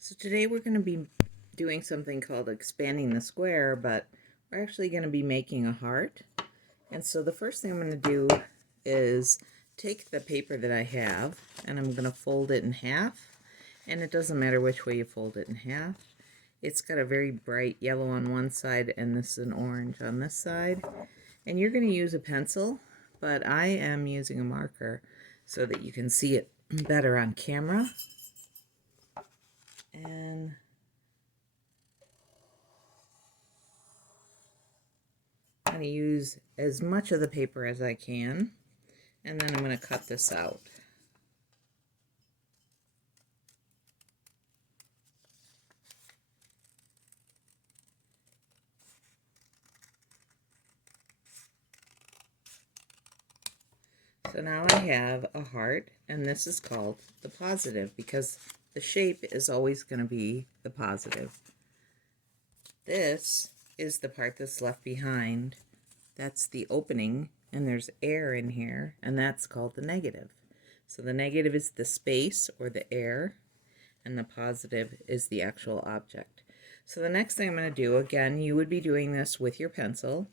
So today we're going to be doing something called expanding the square, but we're actually going to be making a heart. And so the first thing I'm going to do is take the paper that I have and I'm going to fold it in half. And it doesn't matter which way you fold it in half. It's got a very bright yellow on one side and this is an orange on this side. And you're going to use a pencil, but I am using a marker so that you can see it better on camera. And I'm going to use as much of the paper as I can, and then I'm going to cut this out. So now I have a heart, and this is called the positive because the shape is always going to be the positive. This is the part that's left behind. That's the opening, and there's air in here, and that's called the negative. So the negative is the space or the air, and the positive is the actual object. So the next thing I'm going to do, again, you would be doing this with your pencil,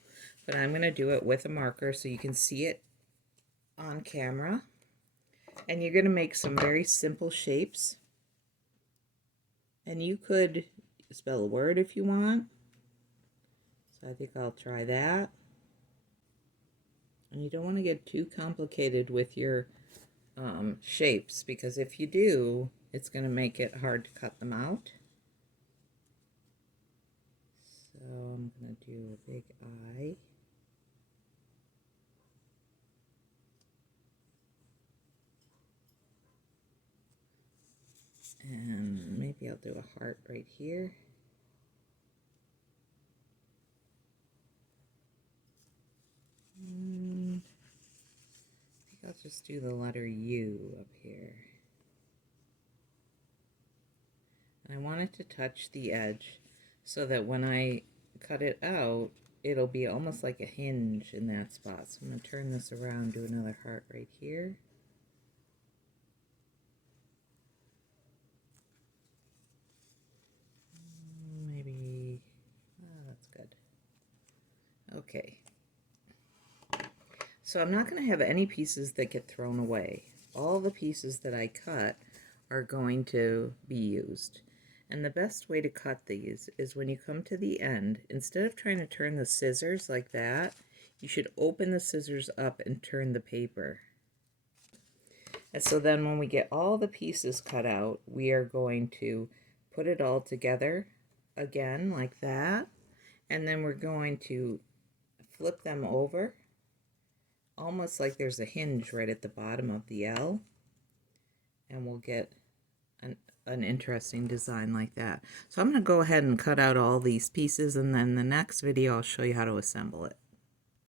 but I'm going to do it with a marker so you can see it on camera. And you're going to make some very simple shapes. And you could spell a word if you want. So I think I'll try that. And you don't want to get too complicated with your shapes, because if you do, it's going to make it hard to cut them out. So I'm going to do a big eye. And maybe I'll do a heart right here. And I think I'll just do the letter U up here. And I want it to touch the edge so that when I cut it out, it'll be almost like a hinge in that spot. So I'm going to turn this around, do another heart right here. Maybe, that's good. Okay. So I'm not going to have any pieces that get thrown away. All the pieces that I cut are going to be used. And the best way to cut these is when you come to the end, instead of trying to turn the scissors like that, you should open the scissors up and turn the paper. And so then when we get all the pieces cut out, we are going to put it all together again like that. And then we're going to flip them over, almost like there's a hinge right at the bottom of the L. And we'll get an interesting design like that. So I'm going to go ahead and cut out all these pieces, and then the next video I'll show you how to assemble it.